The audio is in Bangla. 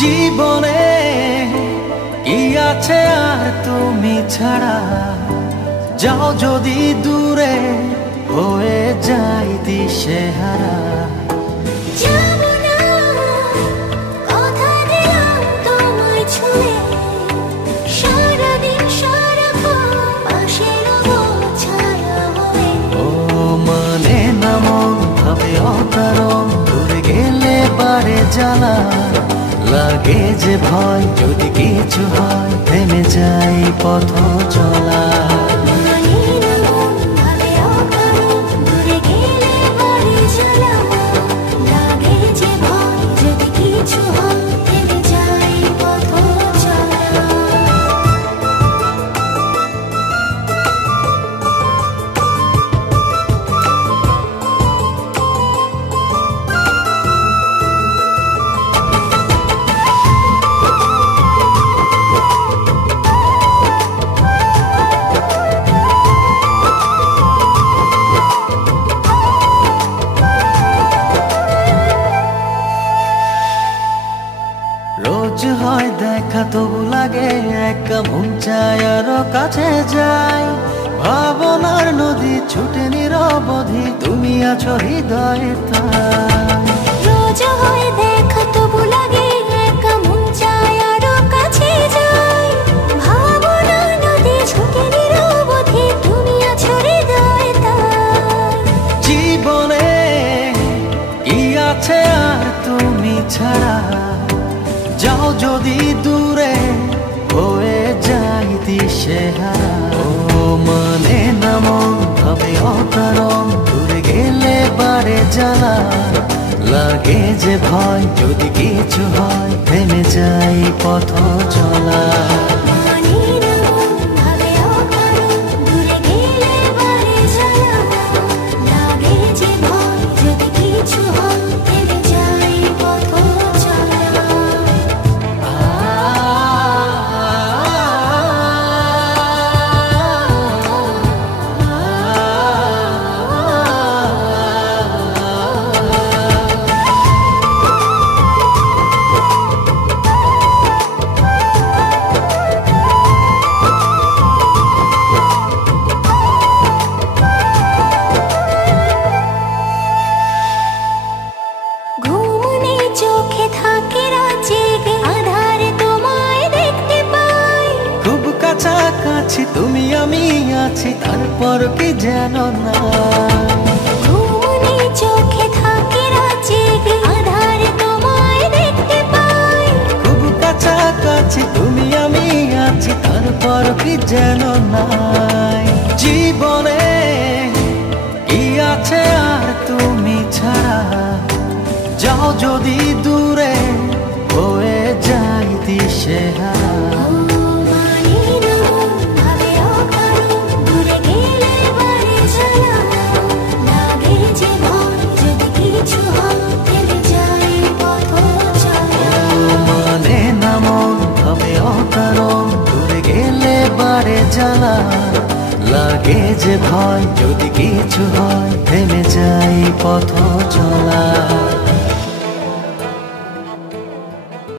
জীবনে কি আছে আর তুমি ছাড়া, যাও যদি দূরে হয়ে যাই দিশেহারা। মানে না মন ভাবে অকারণ, দূরে গেলে বাড়ে জ্বালা, লাগে যে ভয় যদি কিছু হয় থেমে যাই পথ চলা। রোজ হয় দেখা তবু লাগে একা, মন চায় আরো কাছে যাই, ভাবনার নদী ছুটে নিরবধি, তুমি আছো হৃদয়ে তাই। রোজ হয় দেখা তবু লাগে একা, মন চায় আরো কাছে যাই, ভাবনার নদী ছুটে নিরবধি, তুমি আছো হৃদয়ে তাই। জীবনে কি আছে আর তুমি ছাড়া, যাও যদি দূরে হয়ে যাই দিশেহারা। মানে না মন ভাবে অকারণ, দূরে গেলে বাড়ে জ্বালা, লাগে যে ভয় যদি কিছু হয় থেমে যাই পথ চলা। কাছাকাছি তুমি আমি আছি, তারপর কি যেন না, ঘুমনে চোখে থাকে রাজেগে, আধারে তোমায় দেখতে পাই। খুব কাছাকাছি তুমি আমি আছি, তারপর কি যেন নাই। জীবনে কি আছে আর তুমি ছাড়া, যাও যদি দূরে হয়ে যাই দিশেহারা। জ্বালা লাগে যে ভয় যদি কিছু হয় থেমে যাই পথ চলা।